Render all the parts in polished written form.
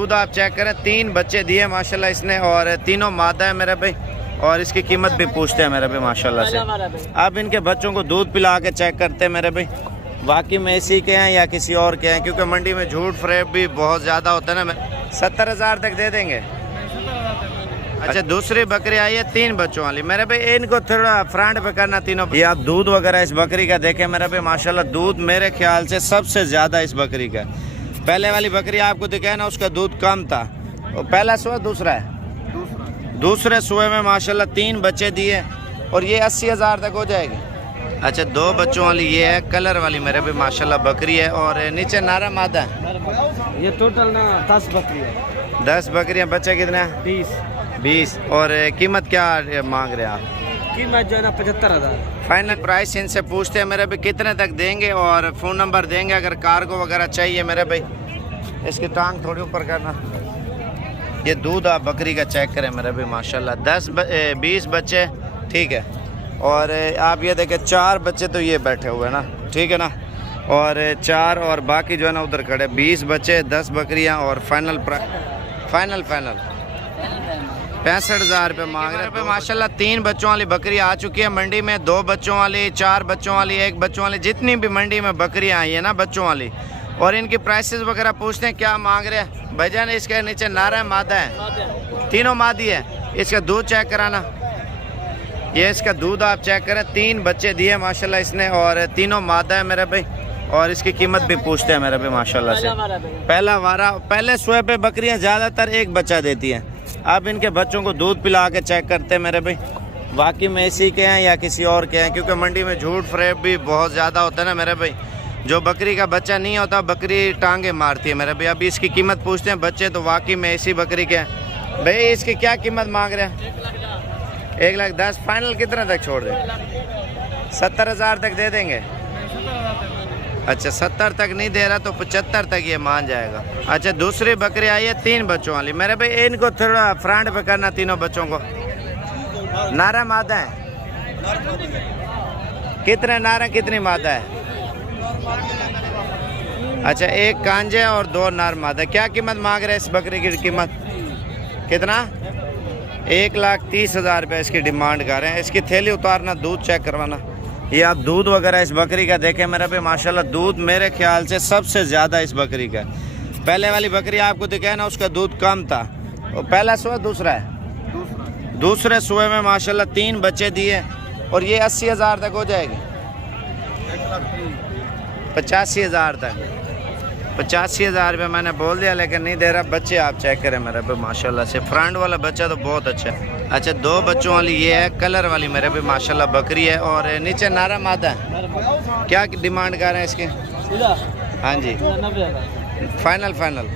दूध आप चेक करें, 3 बच्चे दिए माशाल्लाह इसने और तीनों मादा है मेरे भाई। और इसकी कीमत भी पूछते हैं मेरे भाई माशाल्लाह से। अब इनके बच्चों को दूध पिला के चेक करते हैं मेरे भाई वाकई में इसी के हैं या किसी और के हैं, क्योंकि मंडी में झूठ फरेब भी बहुत ज़्यादा होता है ना। 70,000 तक दे देंगे। अच्छा, दूसरी बकरी आई है 3 बच्चों वाली मेरे भाई, इनको थोड़ा फ्रंट पे करना तीनों। ये आप दूध वगैरह इस बकरी का देखें मेरे भाई माशाल्लाह, दूध मेरे ख्याल से सबसे ज़्यादा इस बकरी का। पहले वाली बकरी आपको दिखाया ना, उसका दूध कम था। वो पहला सुबह दूसरा है, दूसरे सुबह में माशाल्लाह 3 बच्चे दिए और ये 80,000 तक हो जाएगी। अच्छा, 2 बच्चों वाली ये है, कलर वाली मेरे भी माशाल्लाह बकरी है और नीचे नारा मादा है। ये टोटल ना 10 बकरी है। 10 बकरियां, बच्चे कितने हैं? 20। और कीमत क्या मांग रहे हैं आप? कीमत जो है ना 75,000। फाइनल प्राइस इनसे पूछते हैं मेरे भाई कितने तक देंगे और फ़ोन नंबर देंगे अगर कार्गो वगैरह चाहिए मेरे भाई। इसकी टांग थोड़ी ऊपर करना। ये दूध आप बकरी का चेक करें मेरे भाई माशाल्लाह, 20 बच्चे ठीक है। और आप ये देखें 4 बच्चे तो ये बैठे हुए हैं ना, ठीक है ना, और 4 और बाकी जो है ना उधर खड़े। 20 बच्चे, 10 बकरियां और फाइनल 65,000 रुपये मांग रहे हैं माशाल्लाह। 3 बच्चों वाली बकरी आ चुकी है मंडी में, 2 बच्चों वाली, 4 बच्चों वाली, 1 बच्चों वाली, जितनी भी मंडी में बकरियां आई है ना बच्चों वाली। और इनकी प्राइसेस वगैरह पूछते हैं क्या मांग रहे हैं भाईजान। इसके नीचे नारा है, मादा है, तीनों मादी है। इसका दूध चेक कराना, ये इसका दूध आप चेक करें, 3 बच्चे दिए माशाल्लाह इसने और तीनों मादा है मेरे भाई। और इसकी कीमत भी पूछते हैं मेरे भाई माशाल्लाह से। पहला वारा, पहले सुबह पे बकरियां ज़्यादातर 1 बच्चा देती हैं। अब इनके बच्चों को दूध पिला के चेक करते हैं मेरे भाई वाकई में इसी के हैं या किसी और के हैं, क्योंकि मंडी में झूठ फरेब भी बहुत ज़्यादा होता है ना मेरे भाई। जो बकरी का बच्चा नहीं होता बकरी टांगे मारती है मेरे भाई। अभी इसकी कीमत पूछते हैं, बच्चे तो वाकई में इसी बकरी के हैं भाई। इसकी क्या कीमत मांग रहे हैं? 1,10,000। फाइनल कितना तक छोड़ दें? 70,000 तक दे देंगे। अच्छा, 70 तक नहीं दे रहा तो 75 तक ये मान जाएगा। अच्छा, दूसरी बकरी आई है 3 बच्चों वाली मेरे भाई, इनको थोड़ा फ्रंट पे करना तीनों बच्चों को। नारा मादा है, कितने नारा कितनी मादा है? अच्छा, 1 कांजे और 2 नार मादा। क्या कीमत मांग रहे हैं इस बकरी की? कीमत कितना? 1,30,000 रुपये इसकी डिमांड कर रहे हैं। इसकी थैली उतारना, दूध चेक करवाना। ये आप दूध वगैरह इस बकरी का देखें मेरा भी माशाल्लाह, दूध मेरे ख्याल से सबसे ज़्यादा इस बकरी का। पहले वाली बकरी आपको दिखाया ना, उसका दूध कम था। वो पहला सुबह दूसरा है, दूसरे सुबह में माशाल्लाह 3 बच्चे दिए और ये 80,000 तक हो जाएगी। 85,000 तक, 85,000 रुपये मैंने बोल दिया लेकिन नहीं दे रहा। बच्चे आप चेक करें मेरे पे माशाल्लाह से, फ्रंट वाला बच्चा तो बहुत अच्छा है। अच्छा, 2 बच्चों वाली ये है, कलर वाली मेरे पे माशाल्लाह बकरी है और नीचे नारा मादा है। क्या डिमांड कर रहे हैं इसकी? हाँ जी, फाइनल 85।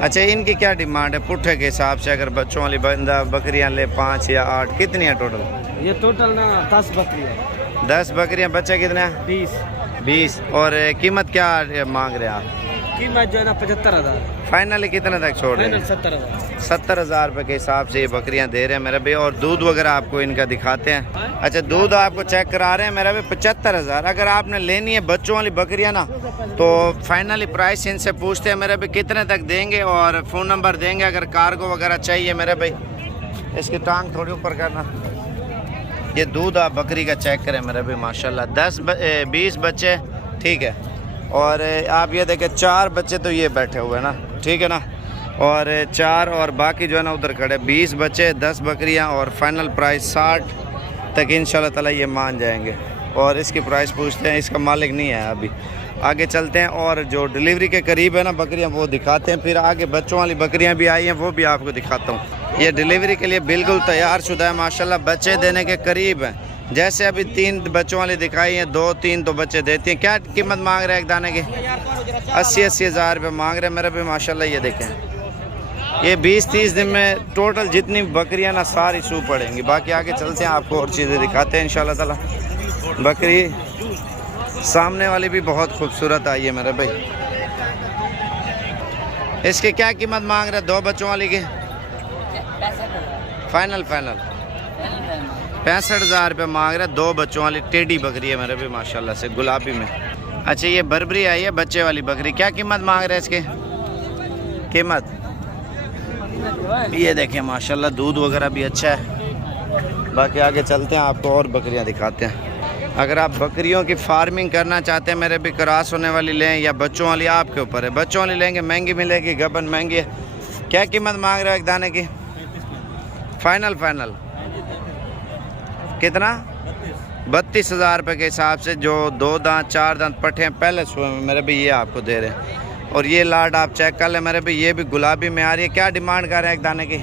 अच्छा, इनकी क्या डिमांड है पुट्ठे के हिसाब से? अगर बच्चों वाली बंदा बकरियाँ ले 5 या 8, कितनी है टोटल? ये टोटल ना 10 बकरी है। 10 बकरियाँ, बच्चे कितने हैं? 20। और कीमत क्या मांग रहे हैं आप? कीमत जो है ना 75,000। फाइनली कितने तक छोड़ रहे हैं? 70,000। 70,000 रुपये के हिसाब से ये बकरियां दे रहे हैं मेरे भाई। और दूध वगैरह आपको इनका दिखाते हैं। अच्छा, दूध आपको चेक करा रहे हैं मेरे भाई 75,000। अगर आपने लेनी है बच्चों वाली बकरियां ना, तो फाइनली प्राइस इनसे पूछते हैं मेरे भाई कितने तक देंगे और फ़ोन नंबर देंगे अगर कार्गो वगैरह चाहिए मेरे भाई। इसकी टांग थोड़ी ऊपर करना। ये दूध आप बकरी का चेक करें मेरे भाई माशाल्लाह, 20 बच्चे ठीक है। और आप ये देखें 4 बच्चे तो ये बैठे हुए हैं ना, ठीक है ना, और 4 और बाकी जो है ना उधर खड़े। 20 बच्चे, 10 बकरियां और फाइनल प्राइस 60 तक इंशाल्लाह ताला ये मान जाएंगे। और इसकी प्राइस पूछते हैं, इसका मालिक नहीं है अभी। आगे चलते हैं और जो डिलीवरी के करीब है ना बकरियां वो दिखाते हैं। फिर आगे बच्चों वाली बकरियां भी आई हैं, वो भी आपको दिखाता हूँ। ये डिलीवरी के लिए बिल्कुल तैयार शुदा है माशाल्लाह, बच्चे देने के करीब हैं। जैसे अभी 3 बच्चों वाली दिखाई हैं, 2-3 तो बच्चे देती हैं। क्या कीमत मांग रहे हैं एक दाने की? 80 हज़ार रुपये मांग रहे हैं मेरे भी माशाल्लाह। ये देखें, ये 20-30 दिन में टोटल जितनी बकरियां ना सारी सू पड़ेंगी। बाकी आगे चलते हैं, आपको और चीज़ें दिखाते हैं इंशाल्लाह ताला। बकरी सामने वाली भी बहुत खूबसूरत आई है मेरे भाई। इसकी क्या कीमत मांग रहे हैं 2 बच्चों वाली की? फाइनल 65,000 रुपये मांग रहे हैं। 2 बच्चों वाली टेढ़ी बकरी है मेरे भी माशाल्लाह से, गुलाबी में। अच्छा, ये बर्बरी आई है बच्चे वाली बकरी, क्या कीमत मांग रहे हैं इसके? कीमत ये देखें माशाल्लाह दूध वगैरह भी अच्छा है। बाकी आगे चलते हैं, आपको और बकरियां दिखाते हैं। अगर आप बकरियों की फार्मिंग करना चाहते हैं मेरे भी, क्रॉस होने वाली लें या बच्चों वाली, आपके ऊपर है। बच्चों वाली लेंगे महंगी मिलेगी, गबन महंगी है। क्या कीमत मांग रहे हो एक दाने की? फाइनल कितना? 32,000 रुपये के हिसाब से। जो 2 दांत 4 दांत पट्टे हैं पहले सुबह में मेरे भी, ये आपको दे रहे हैं। और ये लाड आप चेक कर लें मेरे भी, ये भी गुलाबी में आ रही है। क्या डिमांड कर रहे हैं एक दाने की?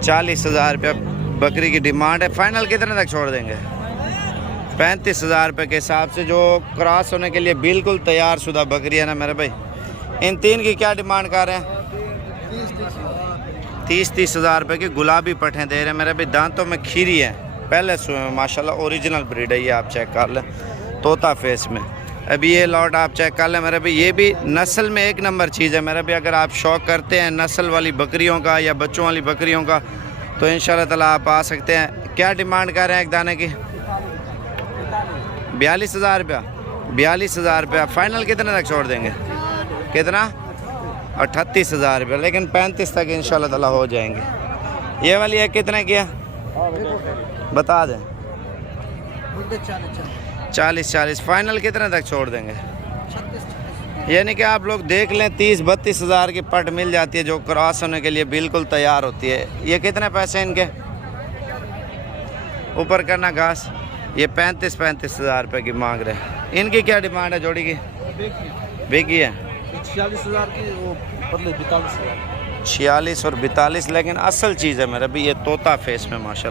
40,000 रुपये बकरी की डिमांड है। फाइनल कितने तक छोड़ देंगे? 35,000 रुपये के हिसाब से। जो क्रॉस होने के लिए बिल्कुल तैयार शुदा बकरी है ना मेरे भाई, इन 3 की क्या डिमांड कर रहे हैं? 30,000 रुपये की गुलाबी पट्ठे दे रहे हैं मेरे भाई। दांतों में खीरी है, पहले सुबह में माशाल्लाह ओरिजिनल ब्रीड है। ये आप चेक कर लें, तोता फेस में। अभी ये लॉट आप चेक कर लें मेरे भाई, ये भी नस्ल में 1 नंबर चीज़ है मेरे भाई। अगर आप शौक़ करते हैं नस्ल वाली बकरियों का या बच्चों वाली बकरियों का तो इंशाल्लाह ताला आप आ सकते हैं। क्या डिमांड कर रहे हैं एक दाने की? 42,000 रुपया। 42,000 रुपया। फाइनल कितने तक छोड़ देंगे? कितना? 38,000 रुपया। लेकिन 35 तक इंशाल्लाह ताला हो जाएंगे। ये वाली है कितने की है बता दें? 40 फाइनल कितने तक छोड़ देंगे? यानी कि आप लोग देख लें 30-32,000 की पट मिल जाती है जो क्रॉस होने के लिए बिल्कुल तैयार होती है। ये कितने पैसे इनके? ऊपर करना घास। ये 35,000 रुपये की मांग रहे हैं। इनकी क्या डिमांड है जोड़ी की? बिकी है 46,000 की, वो बदले 42,000। 46 और 42। लेकिन असल चीज़ है मेरा भी, ये तोता फेस में माशाल्लाह।